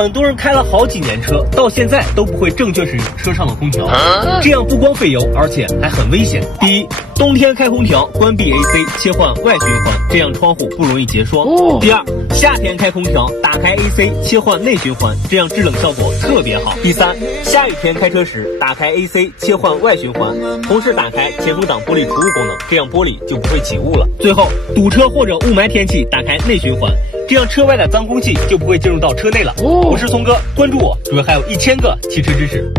很多人开了好几年车，到现在都不会正确使用车上的空调，这样不光费油，而且还很危险。第一，冬天开空调，关闭 AC， 切换外循环，这样窗户不容易结霜。第二，夏天开空调，打开 AC， 切换内循环，这样制冷效果特别好。第三，下雨天开车时，打开 AC， 切换外循环，同时打开前风挡玻璃除雾功能，这样玻璃就不会起雾了。最后，堵车或者雾霾天气，打开内循环，这样车外的脏空气就不会进入到车内了。我是松哥，关注我，主页还有1000个汽车知识。